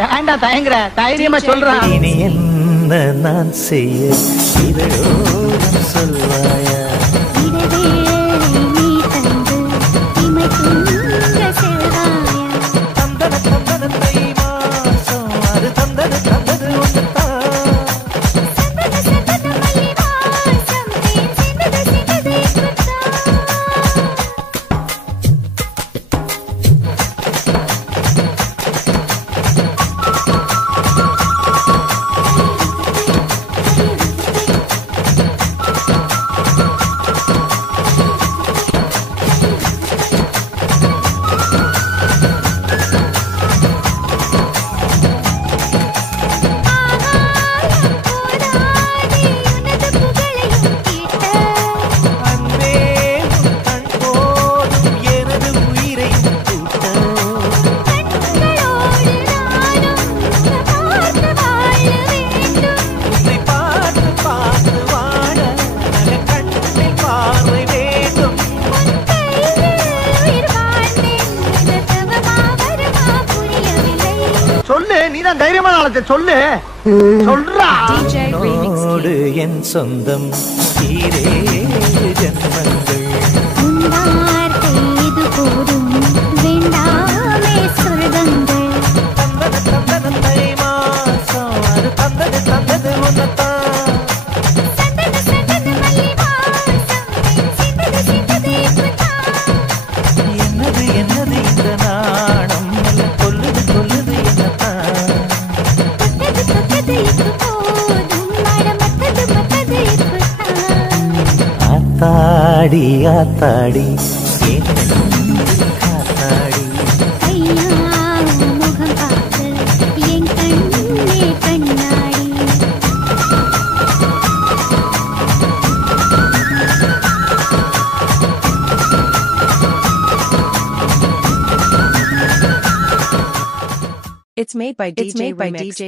ஏன்டா தயங்குற? தைரியமா சொல்றான். இனி என்ன நான் செய்ய இதழோரம் சொல்வாயா? தந்தன தந்தன தை மாசம் அது தந்தது தந்தது ஒன்றுதான். சொல்லு, நீதான் தைரியமான ஆளத்தை சொல்லு. சொல்றா. உன்னோடு என் சொந்தம் ஈரேழு ஜன்மங்கள். தந்தன தந்தன தை மாசம் அது தந்தது தந்தது ஒன்றுதான். என்னது என்னது இந்த நாணம் கொல்லுது கொல்லுது என்னத்தான். ஆத்தாடி ஆத்தாடி என் காத்தாடி. It's made by DJ